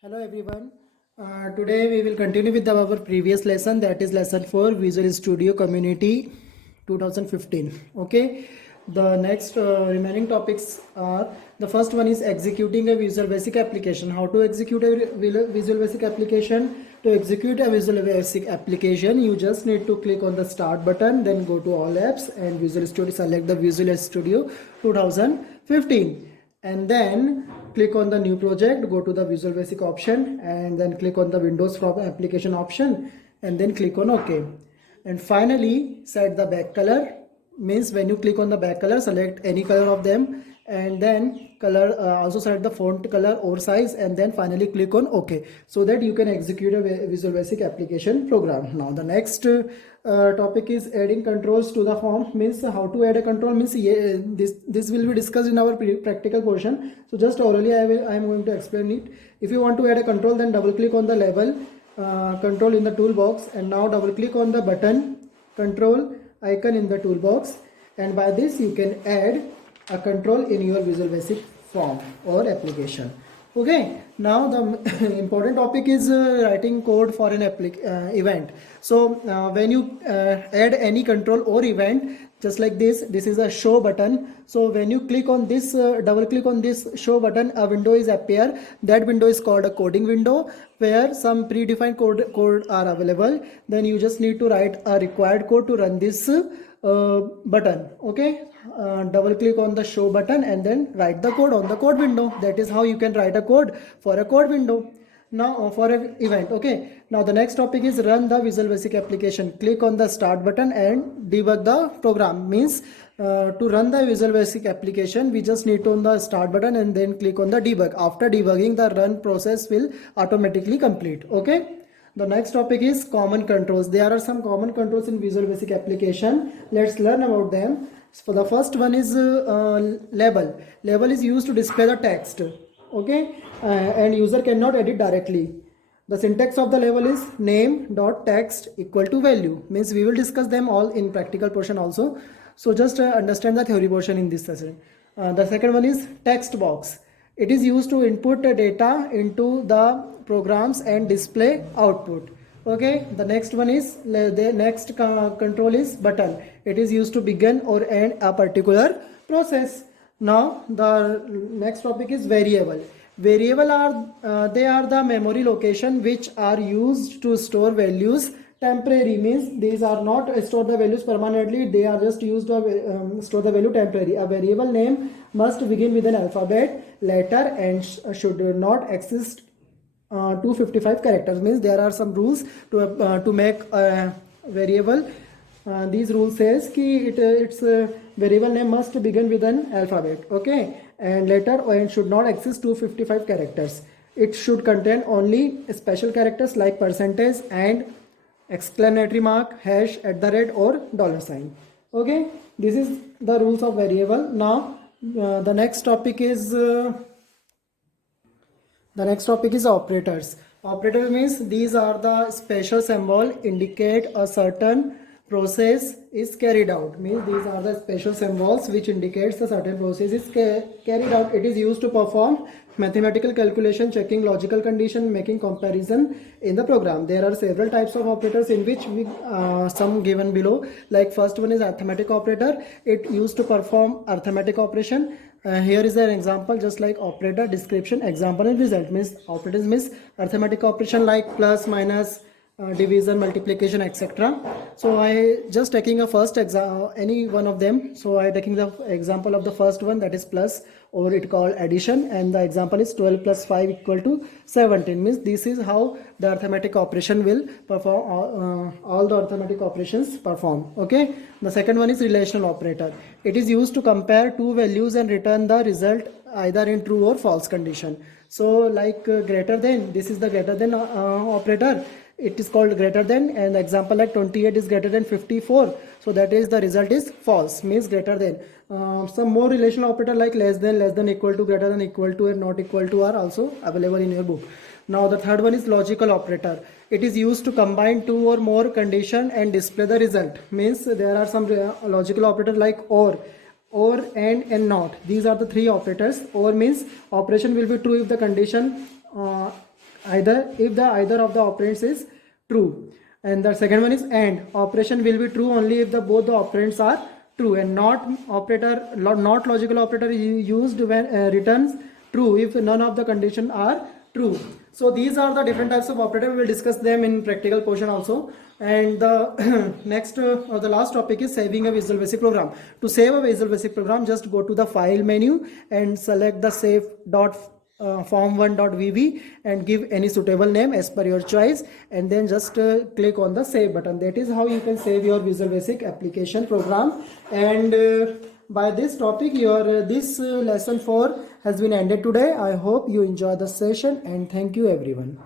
Hello everyone. Today we will continue with our previous lesson, that is lesson 4, Visual Studio Community 2015. Okay. The next remaining topics are, the first one is executing a Visual Basic application. How to execute a Visual Basic application? To execute a Visual Basic application, you just need to click on the start button, then go to all apps and Visual Studio, select the Visual Studio 2015, and then click on the new project, go to the Visual Basic option and then click on the Windows from application option and then click on OK. And finally set the back color, means when you click on the back color, select any color of them and then color, also select the font color or size and then finally click on OK, so that you can execute a Visual Basic application program. Now the next topic is adding controls to the form, means how to add a control, means this will be discussed in our practical portion. So just orally I am going to explain it. If you want to add a control, then double click on the label control in the toolbox and now double click on the button control icon in the toolbox, and by this you can add a control in your Visual Basic form or application. Okay, now the important topic is writing code for an event. So when you add any control or event, just like this is a show button. So when you click on this, double click on this show button, a window is appear. That window is called a coding window, where some predefined code are available. Then you just need to write a required code to run this button. Okay, double click on the show button and then write the code on the code window. That is how you can write a code for a code window. Now for an event. Okay, now the next topic is run the Visual Basic application. Click on the start button and debug the program, means to run the Visual Basic application we just need to on the start button and then click on the debug. After debugging, the run process will automatically complete. Okay, the next topic is common controls. There are some common controls in Visual Basic application. Let's learn about them. So the first one is label. Label is used to display the text. Okay, and user cannot edit directly. The syntax of the label is name dot text equal to value, means we will discuss them all in practical portion also. So just understand the theory portion in this session. The second one is text box. It is used to input data into the programs and display output. Okay, the next one is the next control is button. It is used to begin or end a particular process. Now the next topic is variable. Variable are they are the memory location which are used to store values. Temporary means these are not store the values permanently, they are just used to store the value temporary. A variable name must begin with an alphabet letter and should not exist 255 characters, means there are some rules to make a variable. These rules says ki its variable name must begin with an alphabet. Okay, and letter and should not exist 255 characters. It should contain only special characters like percentage and exclamatory mark, hash, at the rate or dollar sign. Okay, this is the rules of variable. Now the next topic is operators. Operator means these are the special symbol indicate a certain process is carried out, means these are the special symbols which indicates a certain process is carried out. It is used to perform mathematical calculation, checking logical condition, making comparison in the program. There are several types of operators in which we some given below. Like first one is arithmetic operator. It used to perform arithmetic operation. Here is an example, just like operator, description, example and result. Means operators means arithmetic operation like plus, minus, division, multiplication, etc. So I just taking a first example, any one of them. So I taking the example of the first one, that is plus, or it called addition, and the example is 12 plus 5 equal to 17. Means this is how the arithmetic operation will perform, all the arithmetic operations perform. Okay, the second one is relational operator. It is used to compare two values and return the result either in true or false condition. So like greater than, this is the greater than operator. It is called greater than, and the example like 28 is greater than 54, so that is the result is false, means greater than. Some more relational operator like less than, equal to, greater than, equal to, and not equal to are also available in your book. Now the third one is logical operator. It is used to combine two or more condition and display the result, means there are some logical operator like or, and not. These are the three operators. Or means operation will be true if the condition either of the operands is true. And the second one is AND. Operation will be true only if the both the operands are true, and not logical operator used when returns true if none of the condition are true. So these are the different types of operator. We will discuss them in practical portion also. And the next or the last topic is saving a Visual Basic program. To save a Visual Basic program, just go to the file menu and select the save dot form1.vv and give any suitable name as per your choice, and then just click on the save button. That is how you can save your Visual Basic application program. And by this topic, your this lesson 4 has been ended today. I hope you enjoy the session, and thank you everyone.